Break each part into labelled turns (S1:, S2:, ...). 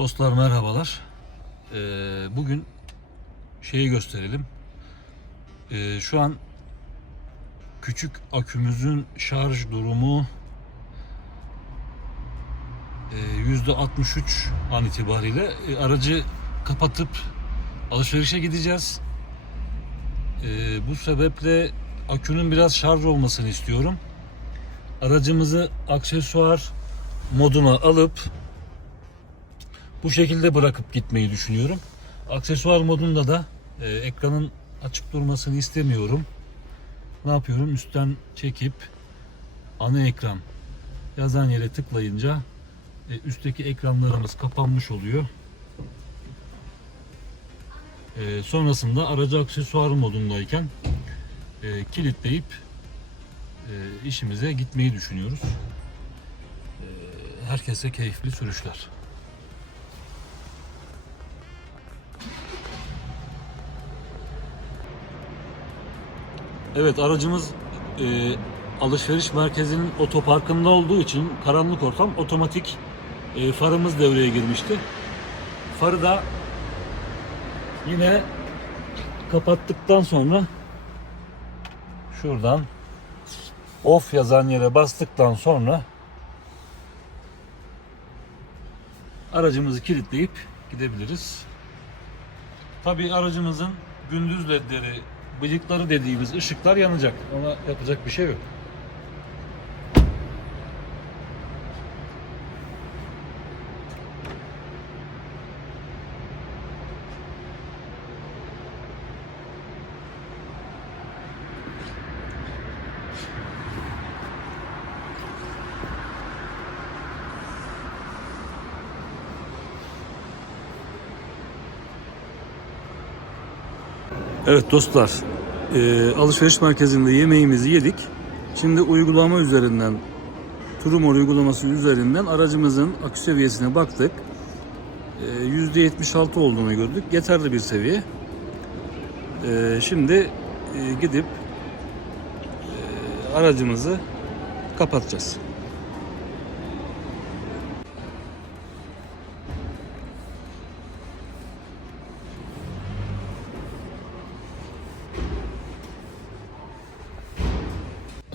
S1: Dostlar merhabalar. Ee, bugün şeyi gösterelim. Ee, şu an küçük akümüzün şarj durumu e, %63 an itibariyle E, aracı kapatıp alışverişe gideceğiz. Ee, bu sebeple akünün biraz şarj olmasını istiyorum. Aracımızı aksesuar moduna alıp bu şekilde bırakıp gitmeyi düşünüyorum. Aksesuar modunda da e, ekranın açık durmasını istemiyorum. Ne yapıyorum? Üstten çekip ana ekran yazan yere tıklayınca e, üstteki ekranlarımız kapanmış oluyor. E, sonrasında aracı aksesuar modundayken e, kilitleyip e, işimize gitmeyi düşünüyoruz. E, herkese keyifli sürüşler. Evet aracımız e, alışveriş merkezinin otoparkında olduğu için karanlık ortam otomatik e, farımız devreye girmişti. Farı da yine kapattıktan sonra şuradan off yazan yere bastıktan sonra aracımızı kilitleyip gidebiliriz. Tabii aracımızın gündüz ledleri, bıyıkları dediğimiz ışıklar yanacak. Ona yapacak bir şey yok. Evet dostlar, e, alışveriş merkezinde yemeğimizi yedik. Şimdi uygulama üzerinden, Turumor uygulaması üzerinden aracımızın akü seviyesine baktık. E, %76 olduğunu gördük. Yeterli bir seviye. E, şimdi e, gidip e, aracımızı kapatacağız.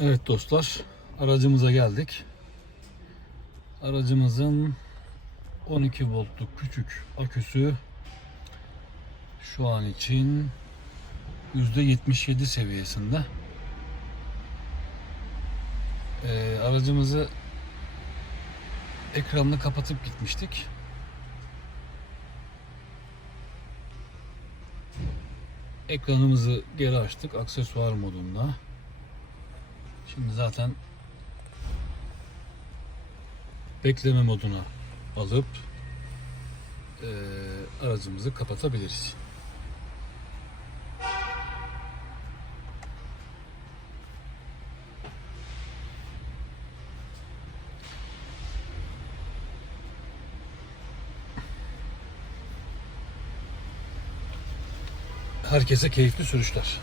S1: Evet dostlar, aracımıza geldik. Aracımızın 12 voltluk küçük aküsü şu an için %77 seviyesinde. Ee, aracımızı ekranını kapatıp gitmiştik. Ekranımızı geri açtık aksesuar modunda. Şimdi zaten bekleme moduna alıp eee, aracımızı kapatabiliriz. Herkese keyifli sürüşler.